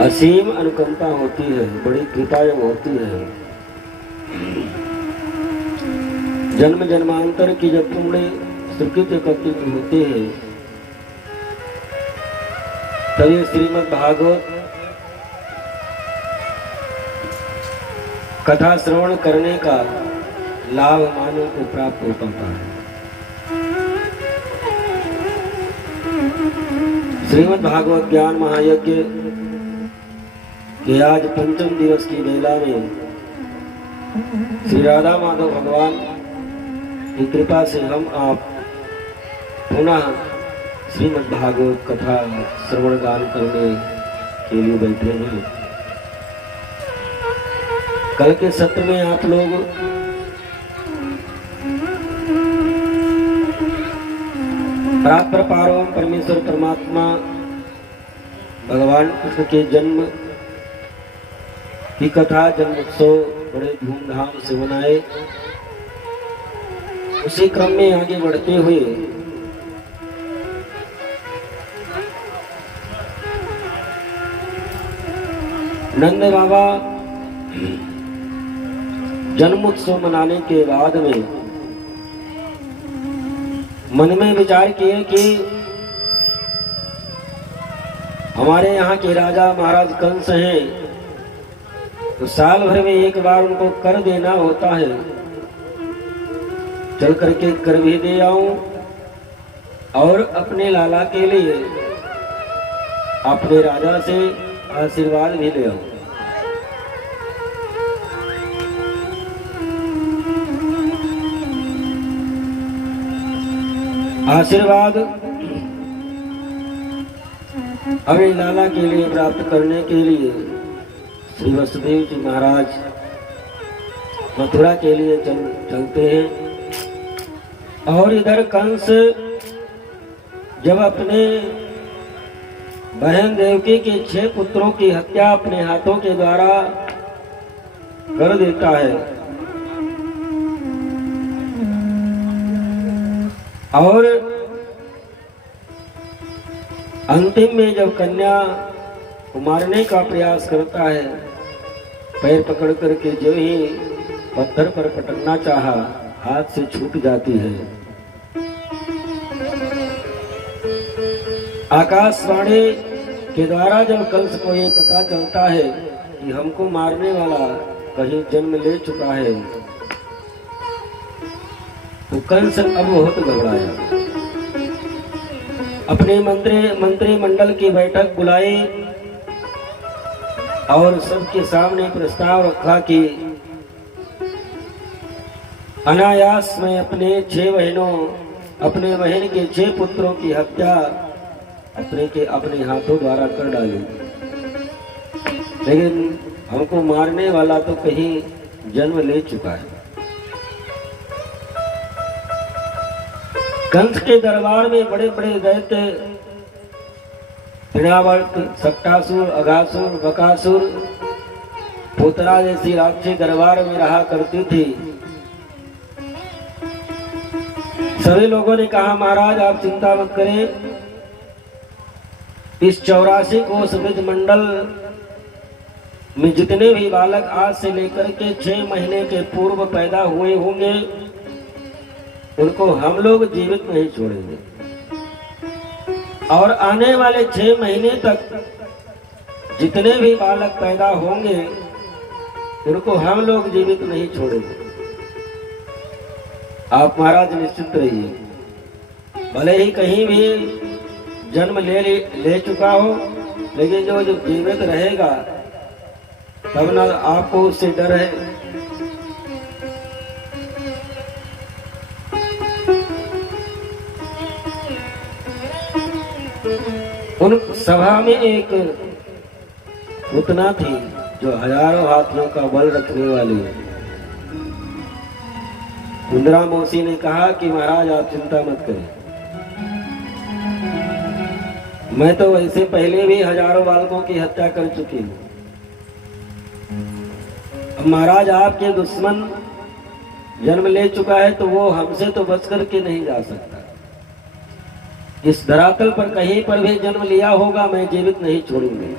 असीम अनुकंपा होती है, बड़ी कृपा जब होती है, जन्म जन्मांतर की जब पुण्य स्वीकृत एकत्रित होते हैं, तब ये श्रीमद् भागवत कथा श्रवण करने का लाभ मानव को प्राप्त हो पाता है। श्रीमद् भागवत ज्ञान महायज्ञ के आज पंचम दिवस की बेला में श्री राधा माधव भगवान की कृपा से हम आप पुनः श्रीमद् भागवत कथा श्रवण गान करने के लिए बैठे हैं। कल के सत्र में आप लोग परात्पर पारम परमेश्वर परमात्मा भगवान कृष्ण के जन्म की कथा, जन्म उत्सव बड़े धूमधाम से मनाए। उसी क्रम में आगे बढ़ते हुए नंद बाबा जन्म उत्सव मनाने के बाद में मन में विचार किए कि हमारे यहाँ के राजा महाराज कंस हैं, तो साल भर में एक बार उनको कर देना होता है, चल करके कर भी दे आऊं और अपने लाला के लिए अपने राजा से आशीर्वाद भी ले आऊं। आशीर्वाद अपने लाला के लिए प्राप्त करने के लिए श्री वसुदेव जी महाराज मथुरा के लिए चलते हैं। और इधर कंस जब अपने बहन देवकी के 6 पुत्रों की हत्या अपने हाथों के द्वारा कर देता है और अंतिम में जब कन्या को मारने का प्रयास करता है, पैर पकड़ करके जो ही पत्थर पर पटकना चाहा, हाथ से छूट जाती है। आकाशवाणी के द्वारा जब कंस को ये पता चलता है कि हमको मारने वाला कहीं जन्म ले चुका है, तो कंस अब बहुत घबराया। अपने मंत्री मंडल की बैठक बुलाई और सबके सामने प्रस्ताव रखा कि अनायास में अपने 6 बहनों, अपने बहन के 6 पुत्रों की हत्या अपने हाथों द्वारा कर डाली, लेकिन हमको मारने वाला तो कहीं जन्म ले चुका है। कंस के दरबार में बड़े बड़े दैत्य तृणावर्त, सट्टासुर, अघासुर, बकासुर, पूतना जैसी राक्षसी दरबार में रहा करती थी। सभी लोगों ने कहा महाराज आप चिंता मत करें, इस 84 कोष ब्रज मंडल में जितने भी बालक आज से लेकर के 6 महीने के पूर्व पैदा हुए होंगे, उनको हम लोग जीवित नहीं छोड़ेंगे और आने वाले 6 महीने तक जितने भी बालक पैदा होंगे उनको हम लोग जीवित नहीं छोड़ेंगे। आप महाराज निश्चित रहिए, भले ही कहीं भी जन्म ले चुका हो, लेकिन जो जीवित रहेगा तब ना आपको उससे डर है। उन सभा में एक पुतना थी जो हजारों हाथियों का बल रखने वाली। इंदिरा मौसी ने कहा कि महाराज आप चिंता मत करें, मैं तो वैसे पहले भी हजारों बालकों की हत्या कर चुकी हूँ। अब महाराज आपके दुश्मन जन्म ले चुका है तो वो हमसे तो बच करके नहीं जा सकता। इस धरातल पर कहीं पर भी जन्म लिया होगा मैं जीवित नहीं छोड़ूंगी।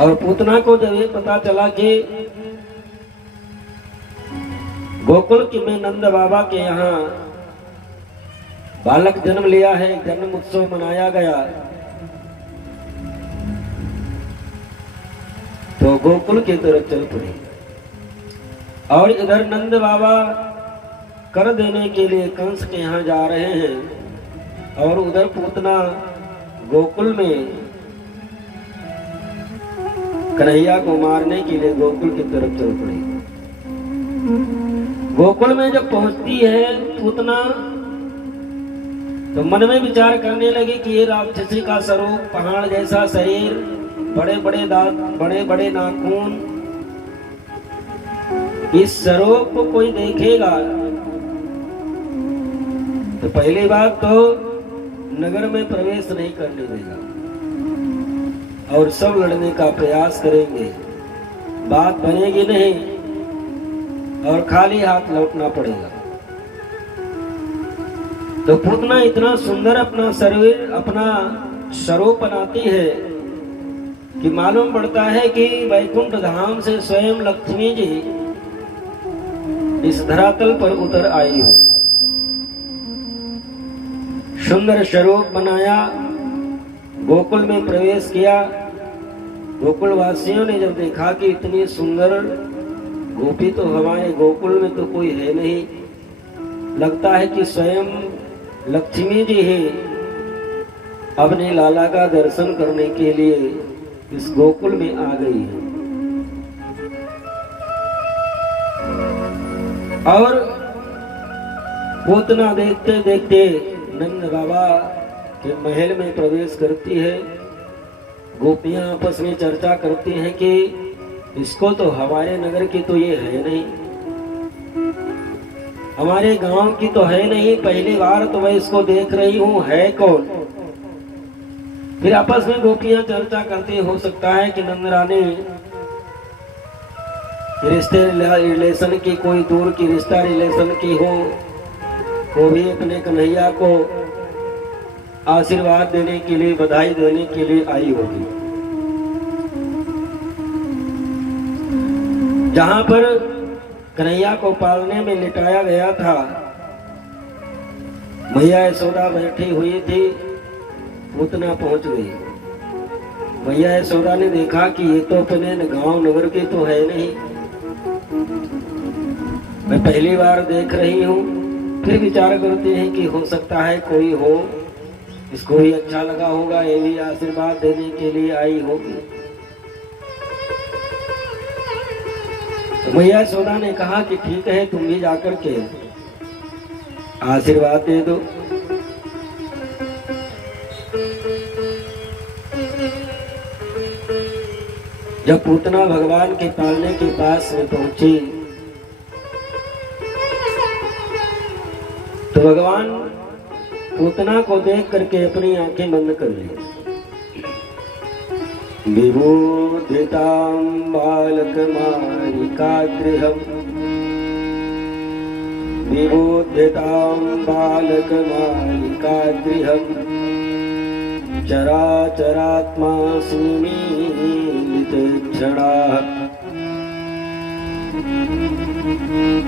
और पूतना को जब ये पता चला कि गोकुल के में नंद बाबा के यहाँ बालक जन्म लिया है, जन्म उत्सव मनाया गया, तो गोकुल की तरफ चल पड़ी। और इधर नंद बाबा कर देने के लिए कंस के यहाँ जा रहे हैं और उधर पूतना गोकुल में कन्हैया को मारने के लिए गोकुल की तरफ चल पड़ी। गोकुल में जब पहुंचती है पूतना तो मन में विचार करने लगी कि ये राक्षसी का स्वरूप, पहाड़ जैसा शरीर, बड़े बड़े दांत, बड़े बड़े नाखून, इस स्वरूप को कोई देखेगा तो पहली बात तो नगर में प्रवेश नहीं करने देगा और सब लड़ने का प्रयास करेंगे, बात बनेगी नहीं और खाली हाथ लौटना पड़ेगा। तो पूतना इतना सुंदर अपना शरीर, अपना स्वरूप बनाती है कि मालूम पड़ता है कि वैकुंठ धाम से स्वयं लक्ष्मी जी इस धरातल पर उतर आई हो। सुंदर स्वरूप बनाया, गोकुल में प्रवेश किया। गोकुल वासियों ने जब देखा कि इतनी सुंदर गोपी तो हमारे गोकुल में तो कोई है नहीं, लगता है कि स्वयं लक्ष्मी जी ही अपने लाला का दर्शन करने के लिए इस गोकुल में आ गई है। और पूतना देखते देखते नंद बाबा के महल में प्रवेश करती है। गोपियां आपस में चर्चा करती हैं कि इसको तो हमारे नगर की तो ये है नहीं, हमारे गांव की तो है नहीं, पहली बार तो मैं इसको देख रही हूँ, है कौन। फिर आपस में गोपियां चर्चा करती, हो सकता है कि नंद रानी रिश्ते रिलेशन की, कोई दूर की रिश्ता रिलेशन की हो, वो भी अपने कन्हैया को आशीर्वाद देने के लिए, बधाई देने के लिए आई होगी। जहां पर कन्हैया को पालने में लिटाया गया था, मैया यशोदा बैठी हुई थी, पूतना पहुंच गई। मैया यशोदा ने देखा कि ये तो अपने गांव नगर की तो है नहीं, मैं पहली बार देख रही हूँ। फिर विचार करते हैं कि हो सकता है कोई हो, इसको भी अच्छा लगा होगा, ये भी आशीर्वाद देने के लिए आई होगी। तो मैया यशोदा ने कहा कि ठीक है, तुम भी जाकर के आशीर्वाद दे दो। जब पूतना भगवान के पालने के पास में पहुंची तो भगवान पूतना को देख करके अपनी आंखें बंद कर ली। विबोधितां बालकमालिकागृहम्, विबोधितां बालकमालिकागृहम्, चराचरात्मा सीमितक्षणाः।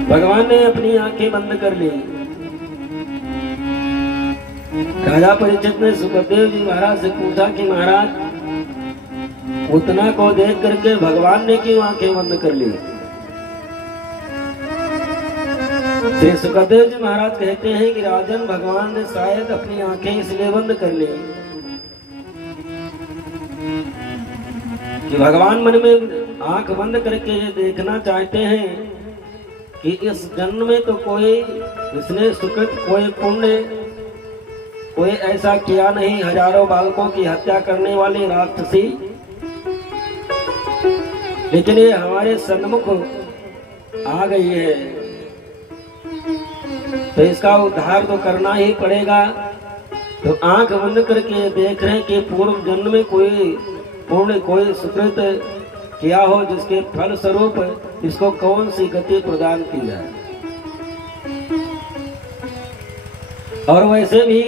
भगवान ने अपनी आंखें बंद कर ली। राजा परीक्षित ने सुखदेव जी महाराज से पूछा कि महाराज, पूतना को देख करके भगवान ने क्यों आंखें बंद कर ली? श्री सुखदेव जी महाराज कहते हैं कि राजन, भगवान ने शायद अपनी आंखें इसलिए बंद कर ली कि भगवान मन में आंख बंद करके ये देखना चाहते हैं कि इस जन्म में तो कोई इसने सुकृत, कोई पुण्य, कोई ऐसा किया नहीं, हजारों बालकों की हत्या करने वाली राक्षसी, लेकिन ये हमारे सन्मुख आ गई है, तो इसका उद्धार तो करना ही पड़ेगा। तो आंख बंद करके देख रहे हैं कि पूर्व जन्म में कोई पुण्य, कोई सुकृत किया हो, जिसके फल स्वरूप इसको कौन सी गति प्रदान की जाए। और वैसे भी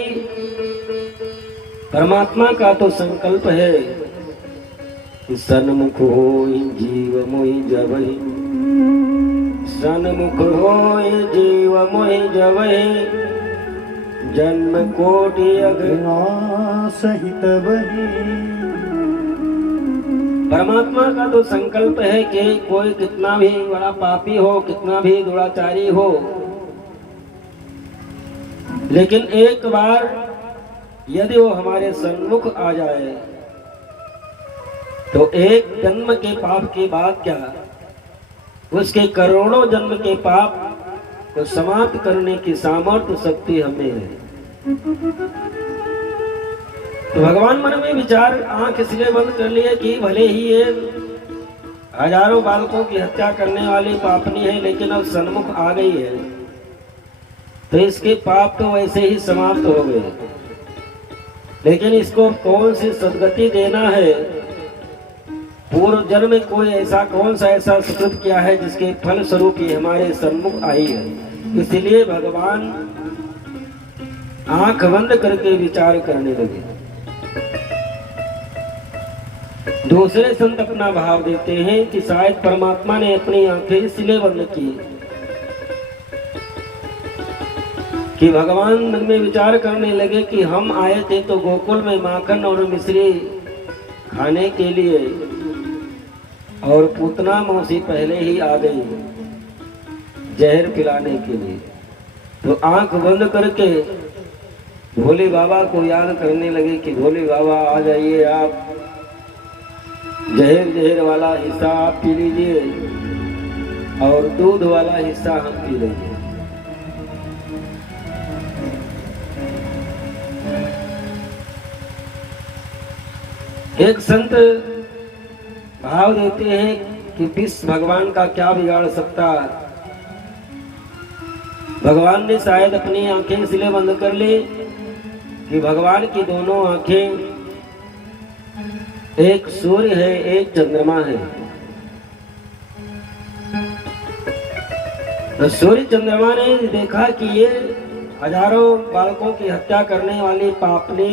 परमात्मा का तो संकल्प है सन्मुख होई जीव मोहि जबहि, सन्मुख होई जीव मोहि जबहि, जन्म कोटि अगना सहित वही। परमात्मा का तो संकल्प है कि कोई कितना भी बड़ा पापी हो, कितना भी दुराचारी हो, लेकिन एक बार यदि वो हमारे सन्मुख आ जाए तो एक जन्म के पाप की बात क्या, उसके करोड़ों जन्म के पाप को समाप्त करने की सामर्थ्य शक्ति हमें है। तो भगवान मन में विचार आंख इसलिए बंद कर लिए कि भले ही ये हजारों बालकों की हत्या करने वाली पापनी है, लेकिन अब सन्मुख आ गई है तो इसके पाप तो वैसे ही समाप्त हो गए, लेकिन इसको कौन सी सद्गति देना है, पूर्व जन्म में कोई ऐसा कौन सा ऐसा सुकृत किया है जिसके फल स्वरूप ये हमारे सन्मुख आई है। इसलिए भगवान आंख बंद करके विचार करने लगे। दूसरे संत अपना भाव देते हैं कि शायद परमात्मा ने अपनी आंखें इसलिए बंद की कि भगवान मन में विचार करने लगे कि हम आए थे तो गोकुल में माखन और मिश्री खाने के लिए, और पूतना मौसी पहले ही आ गई जहर पिलाने के लिए। तो आंख बंद करके भोले बाबा को याद करने लगे कि भोले बाबा आ जाइए, आप जहर वाला हिस्सा आप पी लीजिए और दूध वाला हिस्सा हम पी लेंगे। एक संत भाव देते हैं कि विष भगवान का क्या बिगाड़ सकता। भगवान ने शायद अपनी आंखें इसलिए बंद कर ली कि भगवान की दोनों आंखें, एक सूर्य है एक चंद्रमा है। तो सूर्य चंद्रमा ने देखा कि ये हजारों बालकों की हत्या करने वाली पापनी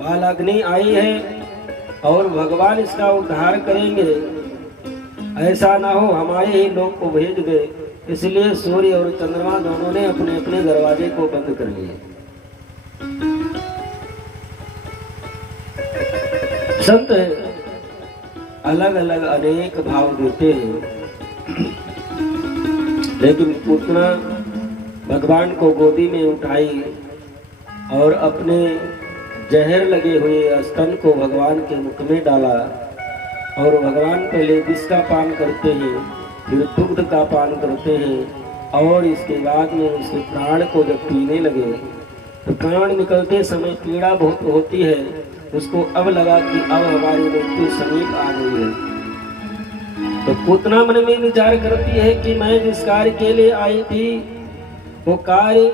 बालाग्नि आई है और भगवान इसका उद्धार करेंगे, ऐसा ना हो हमारे ही लोग को भेज दे। इसलिए सूर्य और चंद्रमा दोनों ने अपने अपने दरवाजे को बंद कर लिए। संत अलग अलग अनेक भाव देते हैं, लेकिन पूतना भगवान को गोदी में उठाई और अपने जहर लगे हुए स्तन को भगवान के मुख में डाला, और भगवान पहले विष का पान करते हैं, फिर दुग्ध का पान करते हैं, और इसके बाद में उसके प्राण को जब पीने लगे तो प्राण निकलते समय पीड़ा बहुत होती है। उसको अब लगा कि अब हमारी मृत्यु समीप आ गई है। तो पूतना मन में विचार करती है कि मैं जिस कार्य के लिए आई थी वो कार्य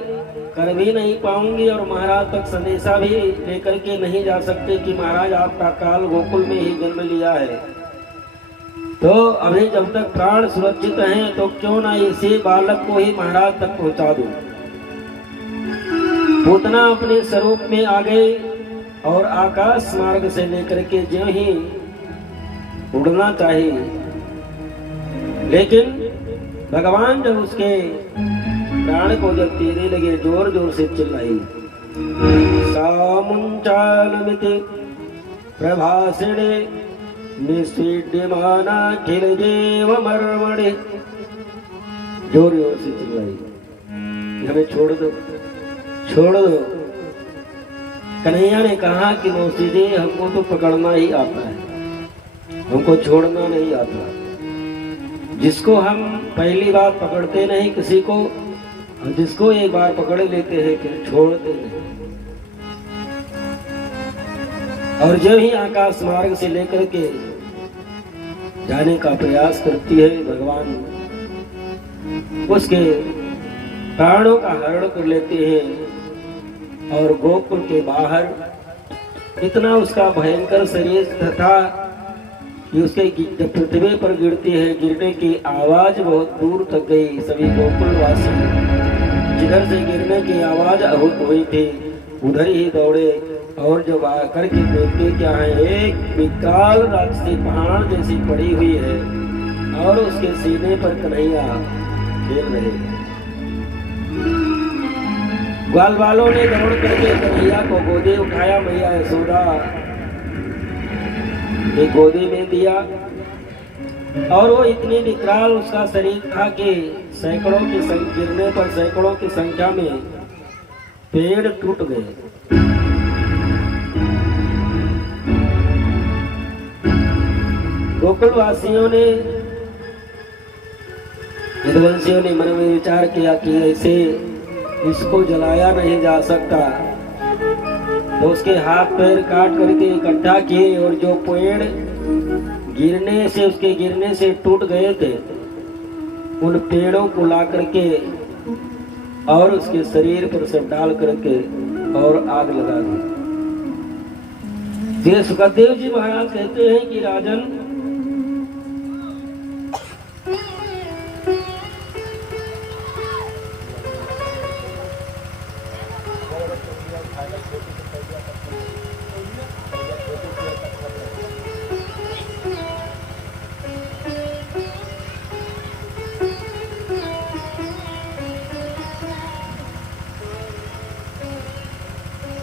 कर भी नहीं पाऊंगी, और महाराज तक संदेशा भी लेकर के नहीं जा सकते कि महाराज आपका काल गोकुल में ही जन्म लिया है। तो अभी जब तक प्राण सुरक्षित हैं तो क्यों ना इसी बालक को ही महाराज तक पहुंचा दूं। पूतना अपने स्वरूप में आ गई और आकाश मार्ग से लेकर के ज्यों ही उड़ना चाहिए, लेकिन भगवान जब उसके प्राण को जब तीरे लगे जोर जोर से चिल्लाई, सामुंचालमिति प्रभासिणे निस्वीड्यमाना खिल देव मर्मणे, जोर जोर से चिल्लाई हमें छोड़ दो छोड़ दो। कन्हैया ने कहा कि मौसी जी हमको तो पकड़ना ही आता है, हमको छोड़ना नहीं आता। जिसको हम पहली बार पकड़ते नहीं किसी को, और जिसको एक बार पकड़ लेते हैं फिर छोड़ते नहीं। और जब ही आकाश मार्ग से लेकर के जाने का प्रयास करती है, भगवान उसके प्राणों का हरण कर लेते हैं, और गोकुल के बाहर इतना उसका भयंकर शरीर था कि उसके जब पृथ्वी पर गिरती है, गिरने की आवाज बहुत दूर तक गई। सभी गोकुलवासी जिधर से गिरने की आवाज हुई थी उधर ही दौड़े और जब आकर के देखते क्या है, एक विकराल राक्षसी पहाड़ जैसी पड़ी हुई है और उसके सीने पर कन्हैया खेल रहे हैं। ग्वाल वालों ने दौड़ करके कन्हैया को गोदी उठाया, मैया यशोदा एक गोदी में दिया और वो इतनी विकराल उसका शरीर था कि सैकड़ों की गिरने पर सैकड़ों की संख्या में पेड़ टूट गए। गोकुलवासियों ने, यदुवंशियों ने मन में विचार किया कि ऐसे इसको जलाया नहीं जा सकता, तो उसके हाथ पैर काट करके इकट्ठा किए और जो पेड़ उसके गिरने से टूट गए थे, उन पेड़ों को ला करके और उसके शरीर पर सब डाल करके और आग लगा दी। श्री सुखदेव जी महाराज कहते हैं कि राजन,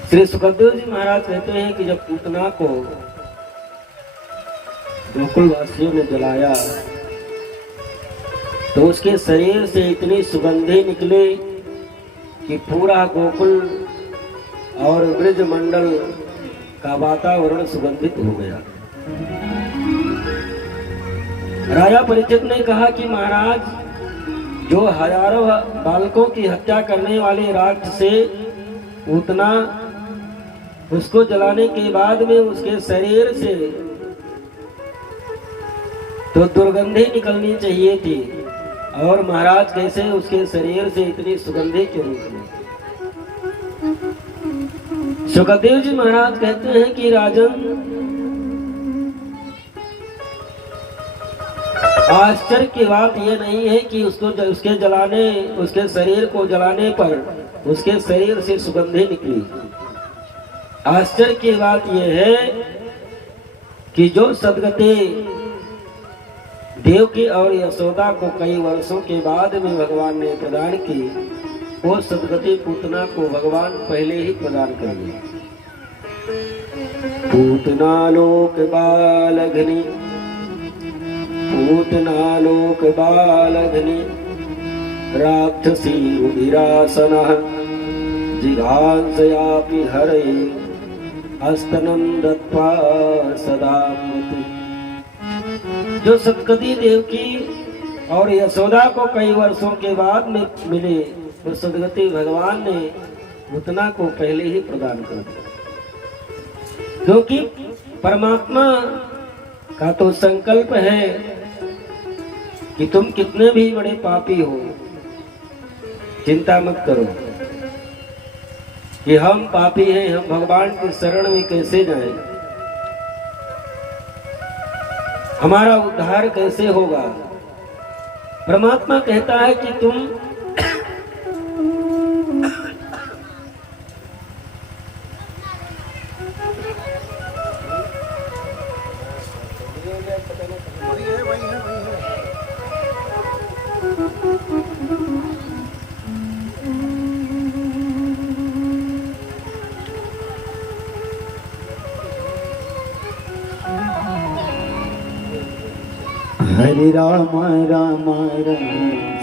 श्री सुखदेव जी महाराज कहते हैं कि जब पूतना को गोकुलवासियों ने जलाया तो उसके शरीर से इतनी सुगंधि निकली कि पूरा गोकुल और ब्रज मंडल का वातावरण सुगंधित हो गया। राजा परीक्षित ने कहा कि महाराज, जो हजारों बालकों की हत्या करने वाले राक्षस से पूतना, उसको जलाने के बाद में उसके शरीर से तो दुर्गंधी निकलनी चाहिए थी, और महाराज कैसे उसके शरीर से इतनी सुगंधी क्यों निकली? सुखदेव जी महाराज कहते हैं कि राजन, आश्चर्य की बात यह नहीं है कि उसके शरीर को जलाने पर उसके शरीर से सुगंधी निकली। आश्चर्य की बात यह है कि जो सदगति देवकी और यशोदा को कई वर्षों के बाद में भगवान ने प्रदान की, वो सदगति पूतना को भगवान पहले ही प्रदान कर दिया। पूतना लोक बालघनी, पूतना लोक बालघनी, राक्षसी रुधिरासनः जिघांसयापि हरे, अस्तनं दत्त्वा सदामति। जो सदगति देवकी और यशोदा को कई वर्षों के बाद में मिले, वो सदगति भगवान ने पूतना को पहले ही प्रदान कर दिया, क्योंकि परमात्मा का तो संकल्प है कि तुम कितने भी बड़े पापी हो, चिंता मत करो कि हम पापी हैं, हम भगवान की शरण में कैसे जाएं, हमारा उद्धार कैसे होगा। परमात्मा कहता है कि तुम हरे राम राम राम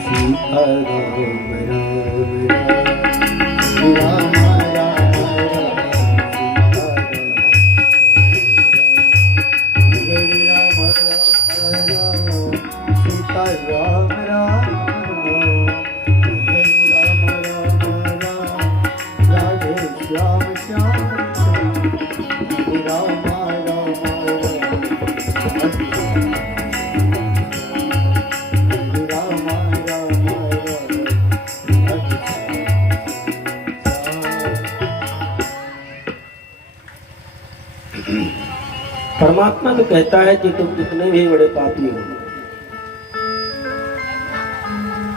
सीता राम राम राम, हरे राम राम सीता राम राम, हरे राम राम राम राधे श्याम श्याम, हरे राम राम परमात्मा तो कहता है कि तुम जितने भी बड़े पापी हो,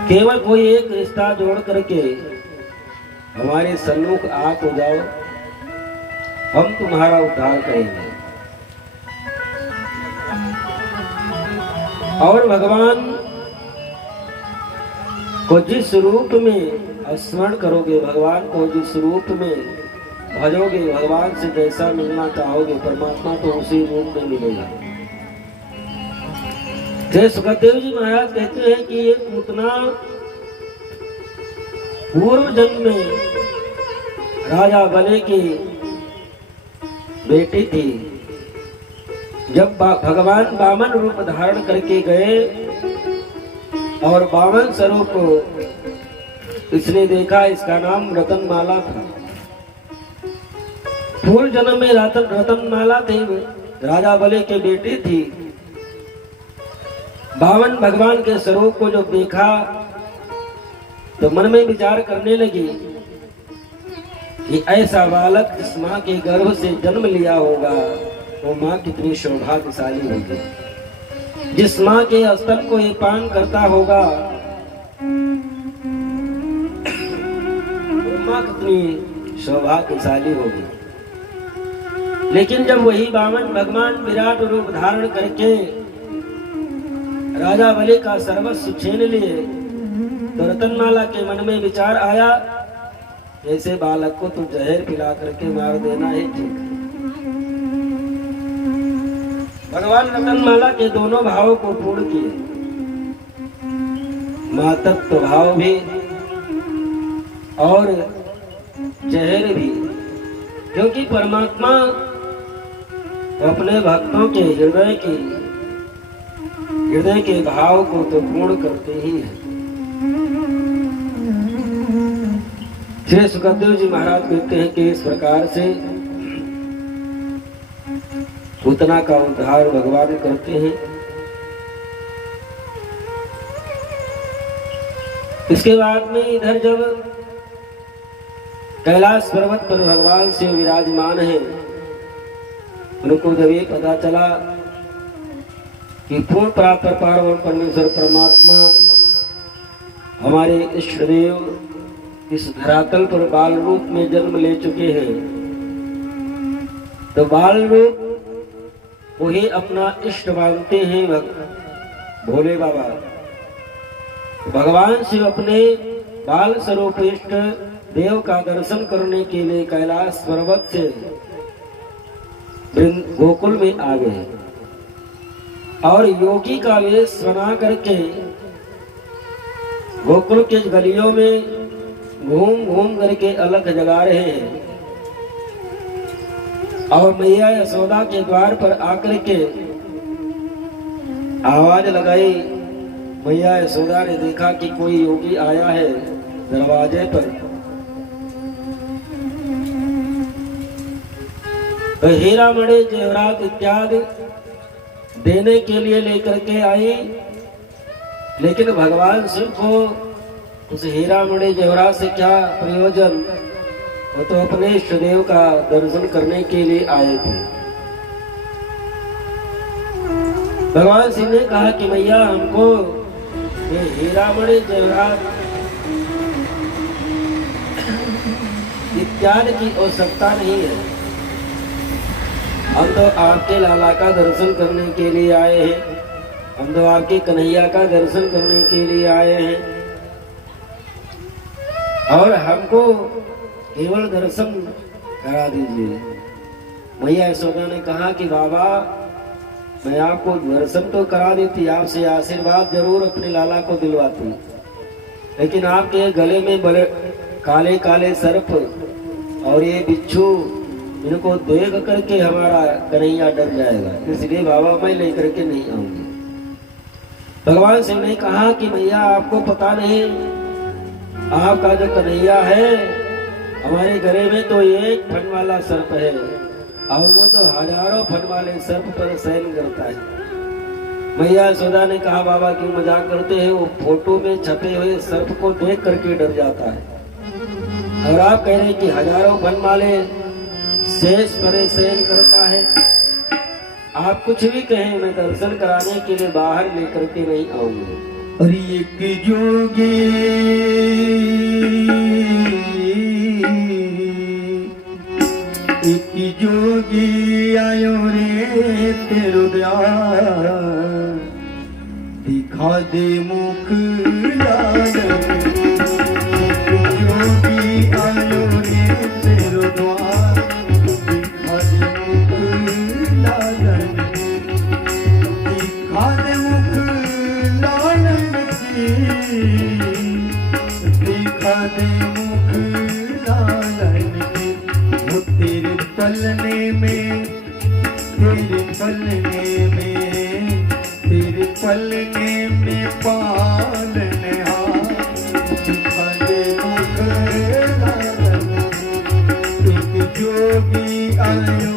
केवल कोई एक रिश्ता जोड़ करके हमारे सन्मुख आप हो जाओ, हम तुम्हारा उद्धार करेंगे। और भगवान को जिस रूप में स्मरण करोगे, भगवान को जिस रूप में भजोगे, भगवान से जैसा मिलना चाहोगे, परमात्मा तो उसी रूप में मिलेगा। जय सुखदेव जी महाराज कहते हैं कि ये पूतना पूर्व जन्म में राजा बले की बेटी थी। जब भगवान वामन रूप धारण करके गए और वामन स्वरूप को इसने देखा, इसका नाम रतनमाला था। पूर्व जन्म में रतनमाला थी, राजा बले की बेटी थी। वामन भगवान के स्वरूप को जब देखा तो मन में विचार करने लगी कि ऐसा बालक जिस माँ के गर्भ से जन्म लिया होगा वो माँ कितनी सौभाग्यशाली होगी। जिस माँ के स्तन को ये पान करता होगा वो माँ कितनी सौभाग्यशाली होगी। लेकिन जब वही वामन भगवान विराट रूप धारण करके राजा बलि का सर्वस्व छीन लिए तो रतनमाला के मन में विचार आया, ऐसे बालक को तो जहर पिला करके मार देना ही ठीक है। भगवान रतनमाला के दोनों भावों को पूर्ण किए, मातत्व भाव भी और जहर भी, क्योंकि परमात्मा अपने भक्तों के हृदय के भाव को तो पूर्ण करते ही है। श्री सुखदेव जी महाराज कहते हैं कि इस प्रकार से पूतना का उद्धार भगवान करते हैं। इसके बाद में इधर जब कैलाश पर्वत पर भगवान से विराजमान है, उनको जब ये पता चला कि पूर्ण प्राप्त पार्वण परमेश्वर परमात्मा हमारे इष्ट देव इस धरातल पर बाल रूप में जन्म ले चुके हैं, तो बाल रूप वही अपना इष्ट मानते हैं भोले बाबा। भगवान शिव अपने बाल स्वरूप इष्ट देव का दर्शन करने के लिए कैलाश पर्वत से गोकुल में आ गए और योगी का वेश बना करके गोकुल के गलियों में घूम घूम करके अलग जगा रहे हैं। और मैया यशोदा के द्वार पर आकर के आवाज लगाई। मैया यशोदा ने देखा कि कोई योगी आया है दरवाजे पर, तो हीरा मणि जेवरात इत्यादि देने के लिए लेकर के आई। लेकिन भगवान शिव को उस हीरा मणि जेवरात से क्या प्रयोजन, वो तो अपने इष्टदेव का दर्शन करने के लिए आए थे। भगवान शिव ने कहा कि मैया हमको ये हीरा मणि जेवरात इत्यादि की आवश्यकता नहीं है, हम तो आपके लाला का दर्शन करने के लिए आए हैं, हम तो आपके कन्हैया का दर्शन करने के लिए आए हैं और हमको केवल दर्शन करा दीजिए। मैया यशोदा ने कहा कि बाबा मैं आपको दर्शन तो करा देती, आपसे आशीर्वाद जरूर अपने लाला को दिलवाती, लेकिन आपके गले में बड़े काले काले सर्प और ये बिच्छू, इनको देख करके हमारा कन्हैया डर जाएगा, इसलिए बाबा मैं लेकर के नहीं आऊंगी। भगवान शिव ने कहा कि मैया आपको पता नहीं, आपका जो कन्हैया है हमारे घरे में तो एक फन वाला सर्प है और वो तो हजारों फन वाले सर्प पर शयन करता है। मैया यशोदा ने कहा बाबा क्यों मजाक करते हैं, वो फोटो में छपे हुए सर्प को देख करके डर जाता है और आप कह रहे हैं कि हजारों फन वाले शेष पर शयन करता है। आप कुछ भी कहें, मैं दर्शन कराने के लिए बाहर लेकर के नहीं आऊंगी। अरे एक जोगी एक जोगी आयो रे तेरो दयाल दिखा दे मुख लाल एक जोगी आयो रे तेरो द्वार दिखा दे मुख लाल दिखा दे मुख लाल दिखा दे मुख लाल वो तेरे पलने में तेरे पलने में तेरे पलने में पालने दिखा दे मुख लाल एक जोगी आयो